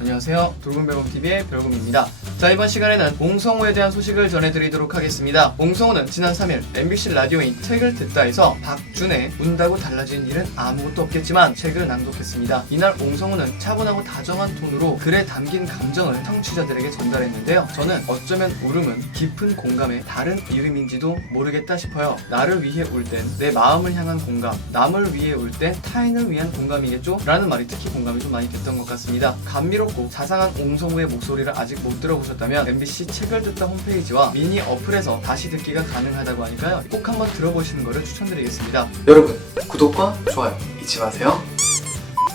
안녕하세요. 돌곰별곰TV의 별곰입니다. 자, 이번 시간에는 옹성우에 대한 소식을 전해드리도록 하겠습니다. 옹성우는 지난 3일 MBC 라디오인 책을 듣다에서 박준의 운다고 달라진 일은 아무것도 없겠지만 책을 낭독했습니다. 이날 옹성우는 차분하고 다정한 톤으로 글에 담긴 감정을 청취자들에게 전달했는데요. 저는 어쩌면 울음은 깊은 공감의 다른 이름인지도 모르겠다 싶어요. 나를 위해 울 땐 내 마음을 향한 공감, 남을 위해 울 땐 타인을 위한 공감이겠죠? 라는 말이 특히 공감이 좀 많이 됐던 것 같습니다. 감미롭 고 자상한 옹성우의 목소리를 아직 못 들어보셨다면 MBC 책을 듣다 홈페이지와 미니 어플에서 다시 듣기가 가능하다고 하니까요. 꼭 한번 들어보시는 것을 추천드리겠습니다. 여러분 구독과 좋아요 잊지 마세요.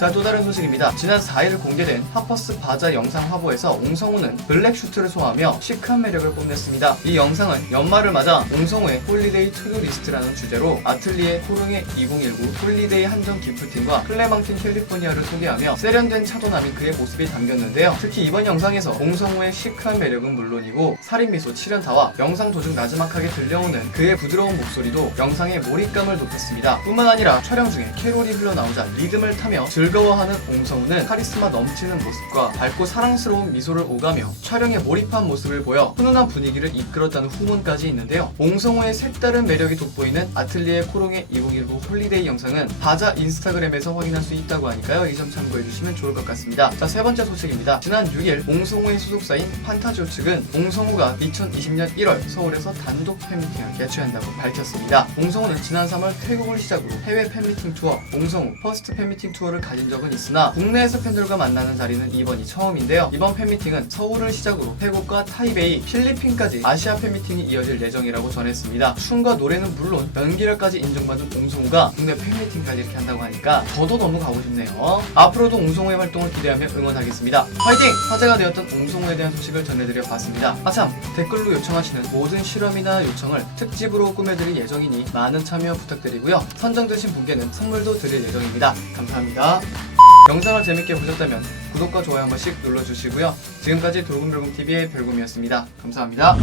자, 또 다른 소식입니다. 지난 4일 공개된 하퍼스 바자 영상 화보에서 옹성우는 블랙 슈트를 소화하며 시크한 매력을 뽐냈습니다. 이 영상은 연말을 맞아 옹성우의 홀리데이 투두 리스트라는 주제로 아틀리에 코릉의 2019 홀리데이 한정 기프팀과 클레망틴 캘리포니아를 소개하며 세련된 차도남인 그의 모습이 담겼는데요. 특히 이번 영상에서 옹성우의 시크한 매력은 물론이고 살인 미소 7연타와 영상 도중 나지막하게 들려오는 그의 부드러운 목소리도 영상의 몰입감을 높였습니다. 뿐만 아니라 촬영 중에 캐롤이 흘러나오자 리듬을 타며 즐 거워하는 옹성우는 카리스마 넘치는 모습과 밝고 사랑스러운 미소를 오가며 촬영에 몰입한 모습을 보여 훈훈한 분위기를 이끌었다는 후문까지 있는데요. 옹성우의 색다른 매력이 돋보이는 아틀리에 코롱의 2019 홀리데이 영상은 바자 인스타그램에서 확인할 수 있다고 하니까요. 이 점 참고해 주시면 좋을 것 같습니다. 자, 세 번째 소식입니다. 지난 6일 옹성우의 소속사인 판타지오 측은 옹성우가 2020년 1월 서울에서 단독 팬미팅을 개최한다고 밝혔습니다. 옹성우는 지난 3월 태국을 시작으로 해외 팬미팅 투어, 옹성우 퍼스트 팬미팅 투어를 가진 적은 있으나 국내에서 팬들과 만나는 자리는 이번이 처음인데요. 이번 팬미팅은 서울을 시작으로 태국과 타이베이, 필리핀까지 아시아 팬미팅이 이어질 예정이라고 전했습니다. 춤과 노래는 물론 연기력까지 인정받은 옹성우가 국내 팬미팅까지 이렇게 한다고 하니까 저도 너무 가고 싶네요. 앞으로도 옹성우의 활동을 기대하며 응원하겠습니다. 화이팅! 화제가 되었던 옹성우에 대한 소식을 전해드려 봤습니다. 아참 댓글로 요청하시는 모든 실험이나 요청을 특집으로 꾸며드릴 예정이니 많은 참여 부탁드리고요. 선정되신 분께는 선물도 드릴 예정입니다. 감사합니다. 영상을 재밌게 보셨다면 구독과 좋아요 한 번씩 눌러주시고요. 지금까지 돌곰별곰TV의 별곰이었습니다. 감사합니다.